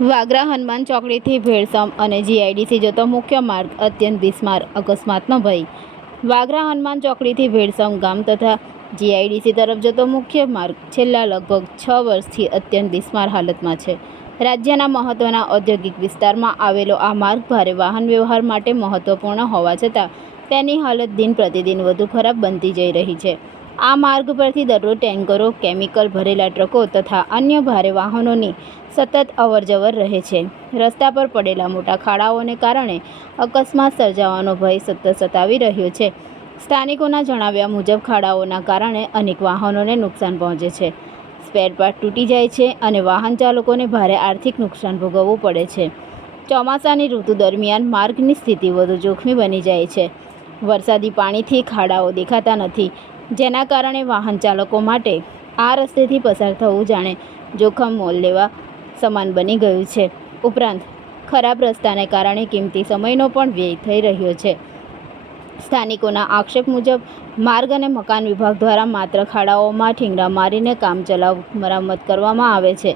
વાગરા હનુમાન ચોકડીથી ભેળસમ અને જીઆઈડીસી જતો મુખ્ય માર્ગ અત્યંત બિસ્માર, અકસ્માતનો ભય. વાગરા હનુમાન ચોકડીથી ભેળસમ ગામ તથા જીઆઈડીસી તરફ જતો મુખ્ય માર્ગ છેલ્લા લગભગ 6 વર્ષથી અત્યંત બિસ્માર હાલતમાં છે. રાજ્યના મહત્વના ઔદ્યોગિક વિસ્તારમાં આવેલો આ માર્ગ ભારે વાહન વ્યવહાર માટે મહત્વપૂર્ણ હોવા છતાં તેની હાલત દિન પ્રતિદિન વધુ ખરાબ બનતી જઈ રહી છે. આ માર્ગ પરથી દરરોજ ટેન્કરો, કેમિકલ ભરેલા ટ્રકો તથા અન્ય ભારે વાહનોની સતત અવરજવર રહે છે. રસ્તા પર પડેલા મોટા ખાડાઓને કારણે અકસ્માત સર્જાવાનો ભય સતત સતાવી રહ્યો છે. સ્થાનિકોના જણાવ્યા મુજબ ખાડાઓના કારણે અનેક વાહનોને નુકસાન પહોંચે છે, સ્પેરપાર્ટ તૂટી જાય છે અને વાહન ચાલકોને ભારે આર્થિક નુકસાન ભોગવવું પડે છે. ચોમાસાની ઋતુ દરમિયાન માર્ગની સ્થિતિ વધુ જોખમી બની જાય છે. વરસાદી પાણીથી ખાડાઓ દેખાતા નથી, જેના કારણે વાહન ચાલકો માટે આ રસ્તેથી પસાર થવું જાણે જોખમ મોલ લેવા સમાન બની ગયું છે. ઉપરાંત ખરાબ રસ્તાને કારણે કિંમતી સમયનો પણ વ્યય થઈ રહ્યો છે. સ્થાનિકોના આક્ષેપ મુજબ માર્ગ અને મકાન વિભાગ દ્વારા માત્ર ખાડાઓમાં ઠીંગરા મારીને કામચલાઉ મરામત કરવામાં આવે છે,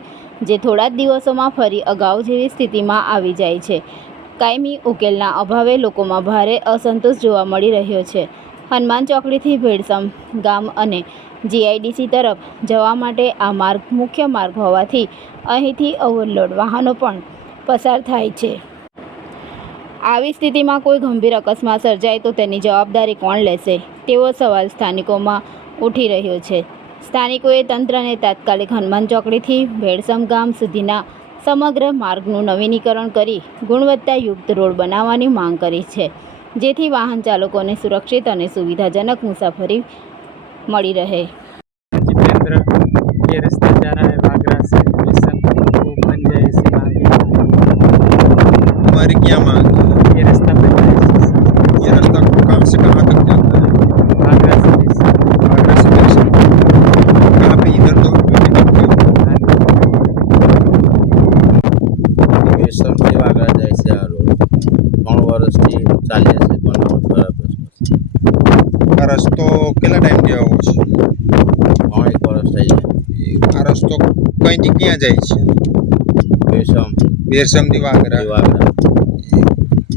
જે થોડા જ દિવસોમાં ફરી અગાઉ જેવી સ્થિતિમાં આવી જાય છે. કાયમી ઉકેલના અભાવે લોકોમાં ભારે અસંતોષ જોવા મળી રહ્યો છે. હનુમાન ચોકડીથી ભેળસમ ગામ અને જીઆઈડીસી તરફ જવા માટે આ માર્ગ મુખ્ય માર્ગ હોવાથી અહીંથી ઓવરલોડ વાહનો પણ પસાર થાય છે. આવી સ્થિતિમાં કોઈ ગંભીર અકસ્માત સર્જાય તો તેની જવાબદારી કોણ લેશે તેવો સવાલ સ્થાનિકોમાં ઉઠી રહ્યો છે. સ્થાનિકોએ તંત્રને તાત્કાલિક હનુમાન ચોકડીથી ભેળસમ ગામ સુધીના સમગ્ર માર્ગનું નવીનીકરણ કરી ગુણવત્તાયુક્ત રોડ બનાવવાની માંગ કરી છે, જેથી વાહન ચાલકોને સુરક્ષિત અને સુવિધાજનક मुसाफरी मड़ी रहे। जितेंद्र, ये रास्ता जा रहा है वागरा से भीलसम, वो बन जाए इसी मार्ग। हमारी क्या मांग है? ये रास्ता बन जाए। ये रास्ता कहाँ से कहाँ तक जाता है? वागरा से भीलसम। वागरा से भीलसम। कहाँ पे इधर तो ड्यूटी करते हो? ભીલસમથી વાગરા જાય છે આ રોડ 3 વર્ષથી ચાલે છે, પણ આવો ખરાબ રસ્તો છે. આ રસ્તો કેટલા ટાઈમથી આવો છે? 3 વર્ષ થઈ જાય. આ રસ્તો કઈથી ક્યાં જાય છે? ભીલસમ ભેરસમથી વાગરા. વાગરા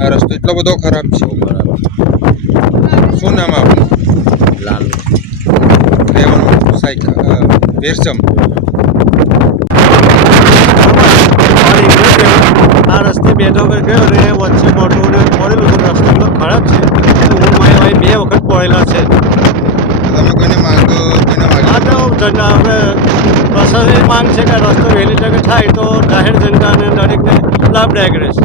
આ રસ્તો એટલો બધો ખરાબ છે. બહુ ખરાબ. શું નામ આપણું? લાલ રહેવાનું સાયકલ ભેરસમ. આ રસ્તે બેઠો ગયો ને વચ્ચે મોટું ને પડેલું તો રસ્તો એટલો ખરાબ છે. હું મારી 2 વખત પડેલા છે. તમે કોઈને માંગ કોઈને આ તો આપણે પ્રશાસનની માંગ છે કે રસ્તો વહેલી તકે થાય તો જાહેર જનતાને દરેકને લાભદાયક રહેશે.